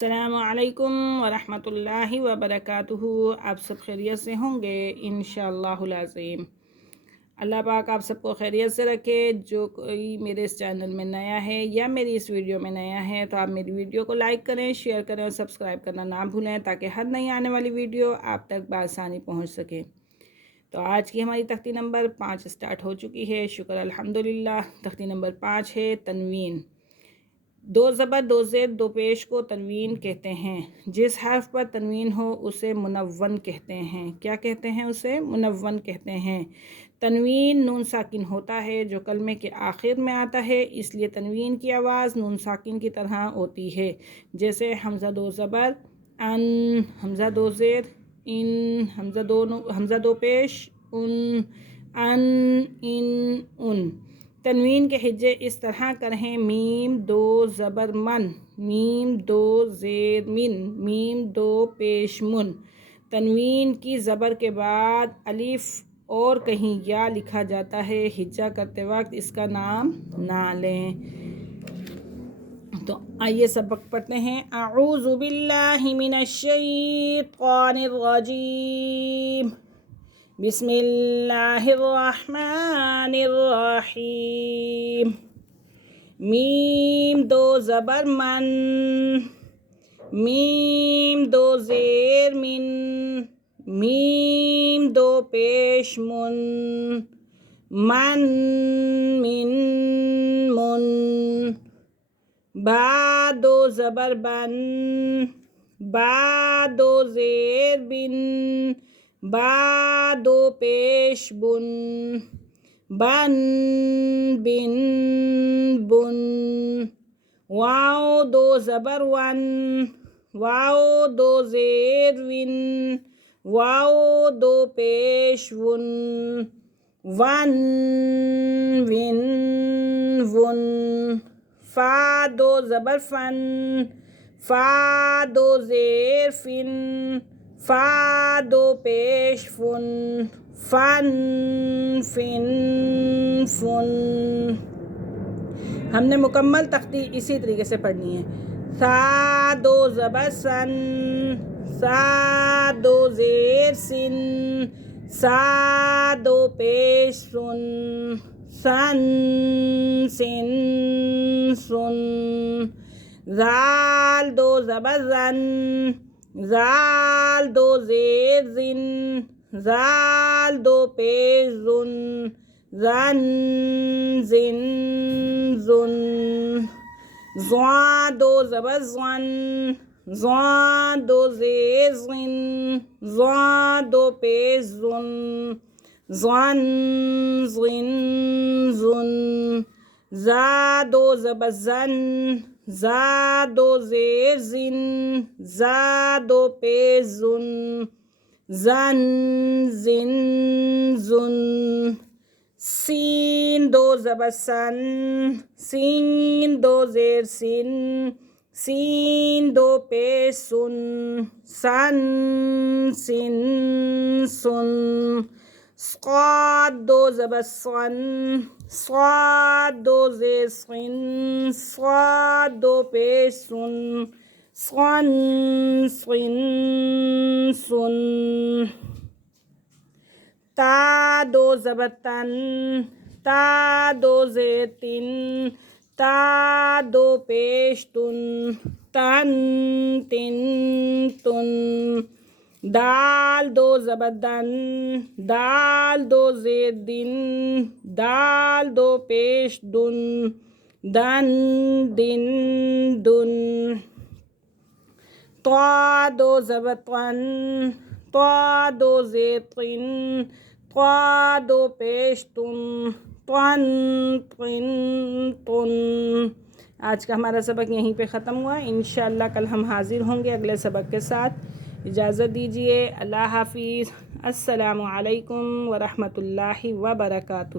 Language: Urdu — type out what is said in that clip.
السلام علیکم ورحمۃ اللہ وبرکاتہ۔ آپ سب خیریت سے ہوں گے انشاءاللہ العظیم۔ اللہ پاک آپ سب کو خیریت سے رکھے۔ جو کوئی میرے اس چینل میں نیا ہے یا میری اس ویڈیو میں نیا ہے تو آپ میری ویڈیو کو لائک کریں، شیئر کریں اور سبسکرائب کرنا نہ بھولیں تاکہ ہر نئی آنے والی ویڈیو آپ تک بآسانی پہنچ سکے۔ تو آج کی ہماری تختی نمبر 5 اسٹارٹ ہو چکی ہے، شکر الحمدللہ۔ تختی نمبر 5 ہے تنوین۔ دو زبر دو زیر دو پیش کو تنوین کہتے ہیں۔ جس حرف پر تنوین ہو اسے منون کہتے ہیں۔ کیا کہتے ہیں؟ اسے منون کہتے ہیں۔ تنوین نون ساکن ہوتا ہے جو کلمے کے آخر میں آتا ہے، اس لیے تنوین کی آواز نون ساکن کی طرح ہوتی ہے، جیسے حمزہ دو زبر ان، حمزہ دو زیر ان، حمزہ دو پیش ان، ان۔ تنوین کے ہجے اس طرح کریں: میم دو زبر من، میم دو زیر من، میم دو پیش من۔ تنوین کی زبر کے بعد الف اور کہیں یا لکھا جاتا ہے، ہجا کرتے وقت اس کا نام نہ لیں۔ تو آئیے سبق پڑھتے ہیں۔ اعوذ باللہ من الشیطان الرجیم، بسم اللہ الرحمن الرحیم۔ میم دو زبر من، میم دو زیر من، میم دو پیش من، من من۔ با دو زبر بن، با دو زیر بن، با دو پیش بن، بن بن۔ واو دو زبر ون، واو دو زیر ون، واو دو پیش ون، ون ون۔ فا دو زبر فن، فا دو زیر فن، فا دو پیش فن، فن فن۔ ہم نے مکمل تختی اسی طریقے سے پڑھنی ہے۔ سا دو زبر سن، سا دو زیر سن، سا دو پیش سن، سن سن۔ زال دو زبر زن، زال دو زیر زن، زال دو پیش زن، زن زن۔ زوا دو زبر زن، زوا دو زیر زن، زوا دو پیش زن، زن زن۔ زا دو زبر زن، زا دو زیر زن، زا دو پیش زن، زن زن۔ سین دو زبر سن، سین دو زیر سن، سین دو پیش سن، سن سن۔ صاد دو زبر سن، صاد دو زیر سن، صاد دو پیش سن، سن سن۔ تا دو زبر تن، تا دو زیر تن، تا دو پیش تن، تن تن۔ دال دو زبر دن، دال دو زیر دن، دال دو پیش دن، دن دن۔ طا دو زبر طن، طا دو زیر طن، طا دو پیش تن، طن طن۔ آج کا ہمارا سبق یہیں پہ ختم ہوا۔ انشاءاللہ کل ہم حاضر ہوں گے اگلے سبق کے ساتھ۔ اجازت دیجیے، اللہ حافظ، السلام علیکم ورحمۃ اللہ وبرکاتہ۔